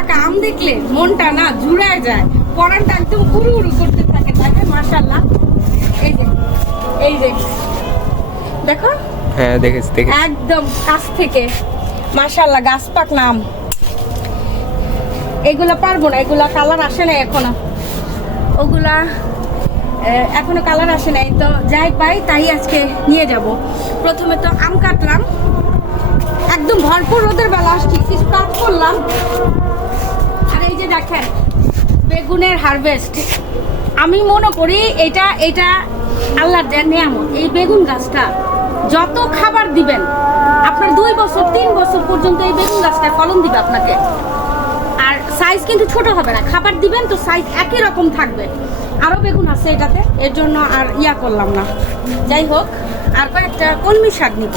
পাকা আম দেখলে মনটা না জুড়ায় যায়, পরানটা একদম উড়ু উড়ু করতে থাকে। দেখেন মাশাআল্লাহ, এই যে এই যে দেখো, হ্যাঁ দেখেছি দেখেছি। একদম কাছ থেকে মাশাআল্লাহ গাছ পাকনা আম। এগুলা পারবো না, এগুলা কালার আসে না এখনো, ওগুলা এখনো কালার আসে নাই। তো যাই পাই তাই আজকে নিয়ে যাব। প্রথমে তো আম কাটলাম, একদম ভরপুর রোদের বেলা আসছি, কিছু কাজ করলাম। আর এই যে দেখেন বেগুনের হারভেস্ট, আমি মনে করি এটা এটা আল্লাহর দেন নিয়ামত। এই বেগুন গাছটা যত খাবার দিবেন, আপনার 2 বছর 3 বছর পর্যন্ত এই বেগুন গাছটা ফলন দিবে আপনাকে। আর সাইজ কিন্তু ছোট হবে না, খাবার দিবেন তো সাইজ একই রকম থাকবে। আরো বেগুন আছে এটাতে, এর জন্য আর ইয়া করলাম না। যাই হোক, আর কয়েকটা কলমি শাক নিব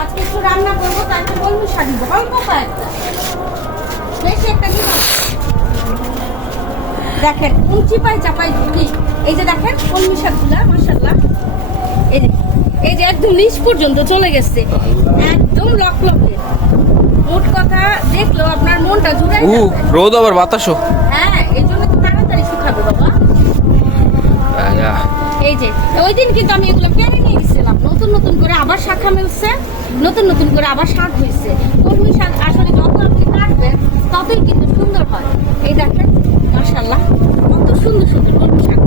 আজকে, একটু রান্না করবো, তাই কলমি শাক নিব অল্প কয়েকটা, বেশি একটা নিব না। দেখেন চিপাই চাপাই ঢুকি, এই যে দেখেন কলমি শাকগুলা মাশাআল্লাহ, এই যে এই যে একদম নিচ পর্যন্ত চলে গেছে, একদম লকলকে। মোট কথা দেখলো আপনার মনটা জুড়ে যাবে। রোদ আবার বাতাসও। হ্যাঁ, এই জন্য তো তাড়াতাড়ি শুকাবে বাবা। এই যে ওই দিন কিন্তু আমি এগুলো কেটে নিয়ে গেছিলাম, নতুন নতুন করে আবার শাখা মেলছে, নতুন নতুন করে আবার শাক হয়েছে। কলমি শাক আসলে যত আপনি কাটবেন ততই কিন্তু সুন্দর হয়। এই দেখেন মাশাআল্লাহ কত সুন্দর সুন্দর কলমি শাক।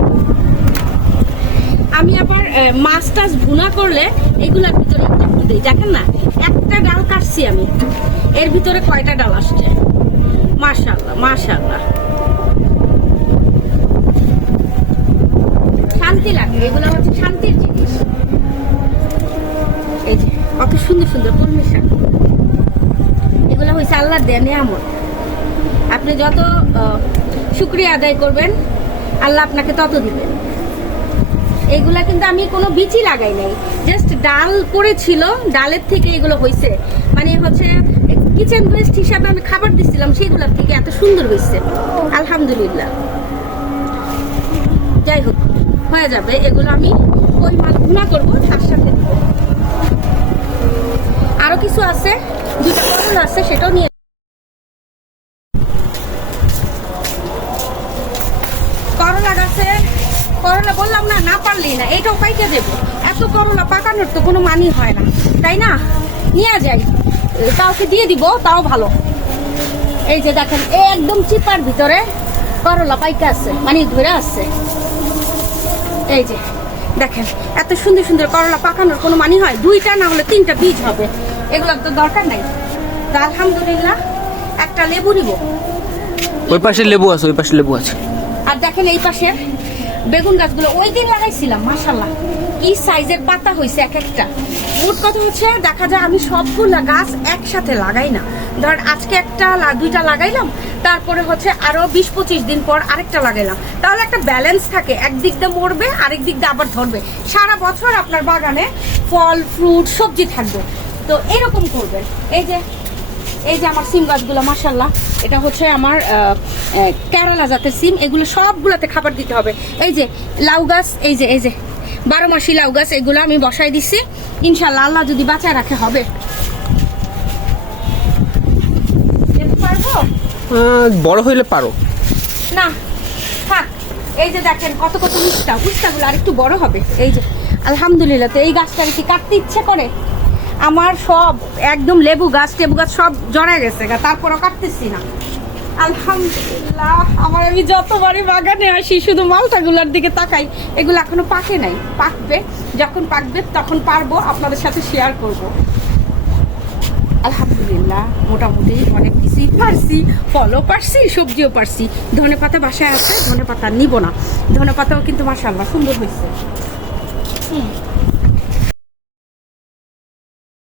আমি আবার মাছ টাছ ভুনা করলে এগুলার ভিতরে একটু দিই। দেখেন না, একটা ডাল কাটছি আমি, এর ভিতরে কয়টা ডাল আসছে, মাশাআল্লাহ মাশাআল্লাহ। শান্তি লাগে, এগুলো হচ্ছে শান্তির জিনিস। এই যে কত সুন্দর সুন্দর কলমি শাক, এগুলো হয়েছে আল্লাহর দেয়া নিয়ামত। আপনি যত শুকরিয়া আদায় করবেন আল্লাহ আপনাকে তত দিবেন। এগুলা কিন্তু আমি কোনো বীজই লাগাই নাই, জাস্ট ডাল পড়েছিল, ডালের থেকে এগুলো হয়েছে। মানে হচ্ছে কিচেন ওয়েস্ট হিসাবে আমি খাবার দিচ্ছিলাম, সেগুলোর থেকে এত সুন্দর হয়েছে আলহামদুলিল্লাহ। যাই হোক, হয়ে যাবে এগুলো। আমি ওই মাছ ভুনা করবো, তার সাথে দিব। আরো কিছু আছে, 2টা করলা আছে, সেটাও নিয়ে। করলা গাছে করলা বললাম না, না পারলেই না, এটাও পাইকে দেবো। এত করলা পাকানোর তো কোনো মানি হয় না, তাই না? নিয়ে যাই, কাউকে দিয়ে দিব, তাও ভালো। এই যে দেখেন একদম চিপার ভিতরে করলা পাইকা আছে, মানে ধরে আছে। এই যে দেখেন এত সুন্দর সুন্দর করলা পাকানোর কোনো মানি হয়? 2টা না হলে 3টা বীজ হবে, এগুলোর তো দরকার নাই। তো আলহামদুলিল্লাহ একটা লেবু নিব। ওই পাশে লেবু আছে, ওই পাশে লেবু আছে। আর দেখেন এই পাশের বেগুন গাছগুলো ওই দিন লাগাইছিলাম, মাশাআল্লাহ কি সাইজের পাতা হয়েছে এক একটা। মোট কথা হচ্ছে দেখা যায় আমি সবগুলা গাছ একসাথে লাগাই না, ধর আজকে একটা 2টা লাগাইলাম, তারপরে হচ্ছে আরো 20-25 দিন পর আরেকটা লাগাইলাম, তাহলে একটা ব্যালেন্স থাকে। একদিক দিয়ে মরবে, আরেক দিক দিয়ে আবার ধরবে, সারা বছর আপনার বাগানে ফল ফ্রুট সবজি থাকবে। তো এরকম করবেন। এই যে আমার সিম গাছগুলো মাশাআল্লাহ, এটা হচ্ছে আমার কেরালা জাতের সিম, এগুলো সবগুলাতে খাবার দিতে হবে। এই যে লাউ গাছ, এই যে 12 মাসি লাউ গাছ, এগুলো আমি বসাই দিচ্ছি, ইনশাআল্লাহ আল্লাহ যদি বাঁচায় রাখে হবে। পারবো বড় হইলে পারো না, থাক। এই যে দেখেন কত কত উস্তাগুলো আর একটু বড় হবে। এই যে আলহামদুলিল্লাহ। তো এই গাছটাকে কি কাটতে ইচ্ছে করে? আমার সব একদম লেবু গাছ সব জড়া গেছে, তারপরও কাটতেছি না আলহামদুলিল্লাহ। আমি যতবারই বাগানে আসি শুধু মালটাগুলোর দিকে তাকাই, এগুলো এখনো পাকে নাই, পাকবে, যখন পাকবে তখন পারবো, আপনাদের সাথে শেয়ার করব। আলহামদুলিল্লাহ মোটামুটি অনেক কিছুই পারছি, ফলও পারছি, সবজিও পারছি। ধনেপাতা বাসায় আছে, ধনেপাতা নিব না, ধনেপাতাও কিন্তু মাশাআল্লাহ সুন্দর হয়েছে।